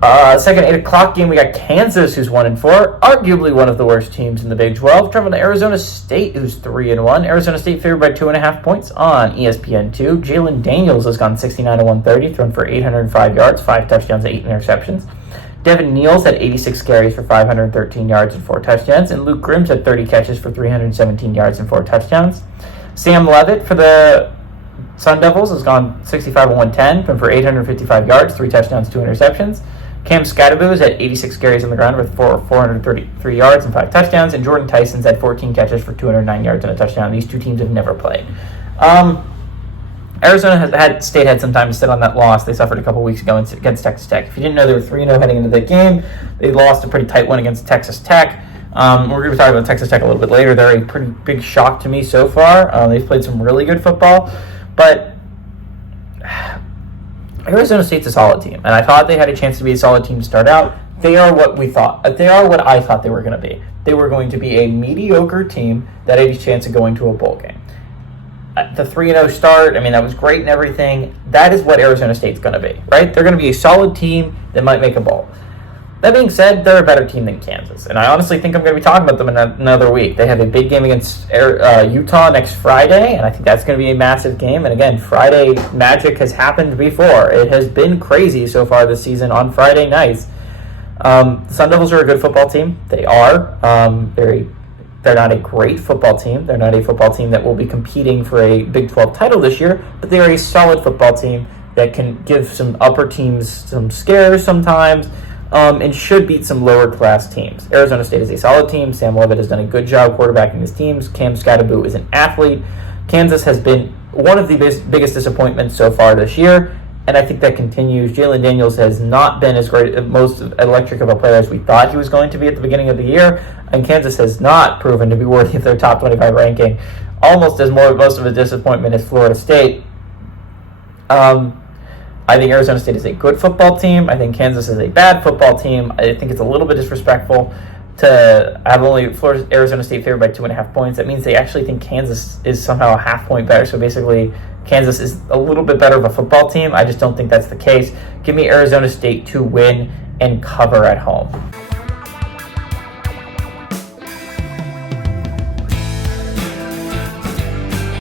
Second 8 o'clock game, we got Kansas, who's 1-4, arguably one of the worst teams in the Big 12. Traveling to Arizona State, who's 3-1. Arizona State favored by 2.5 points on ESPN2. Jalen Daniels has gone 69-130, thrown for 805 yards, 5 touchdowns, 8 interceptions. Devin Neals had 86 carries for 513 yards and 4 touchdowns, and Luke Grims had 30 catches for 317 yards and 4 touchdowns. Sam Levitt for the Sun Devils has gone 65-110, thrown for 855 yards, 3 touchdowns, 2 interceptions. Cam Scadaboo had 86 carries on the ground with 433 yards and 5 touchdowns, and Jordan Tyson's had 14 catches for 209 yards and a touchdown. These two teams have never played. Arizona State had some time to sit on that loss they suffered a couple weeks ago against Texas Tech. If you didn't know, they were 3-0 heading into that game. They lost a pretty tight one against Texas Tech. We're going to be talking about Texas Tech a little bit later. They're a pretty big shock to me so far. They've played some really good football, but Arizona State's a solid team, and I thought they had a chance to be a solid team to start out. They are what we thought. They are what I thought they were going to be. They were going to be a mediocre team that had a chance of going to a bowl game. The 3-0 start, that was great and everything. That is what Arizona State's going to be, right? They're going to be a solid team that might make a bowl. That being said, they're a better team than Kansas, and I honestly think I'm going to be talking about them in another week. They have a big game against Utah next Friday, and I think that's going to be a massive game. And again, Friday magic has happened before. It has been crazy so far this season on Friday nights. The Sun Devils are a good football team. They are. They're not a great football team. They're not a football team that will be competing for a Big 12 title this year, but they are a solid football team that can give some upper teams some scares sometimes, and should beat some lower class teams. Arizona State is a solid team. Sam Levitt has done a good job quarterbacking his teams. Cam Scadaboo is an athlete. Kansas has been one of the biggest disappointments so far this year, and I think that continues. Jalen Daniels has not been as great, most electric of a player as we thought he was going to be at the beginning of the year, and Kansas has not proven to be worthy of their top 25 ranking. Almost as most of a disappointment as Florida State. I think Arizona State is a good football team. I think Kansas is a bad football team. I think it's a little bit disrespectful to have only Arizona State favored by 2.5 points. That means they actually think Kansas is somehow a half point better. So basically, Kansas is a little bit better of a football team. I just don't think that's the case. Give me Arizona State to win and cover at home.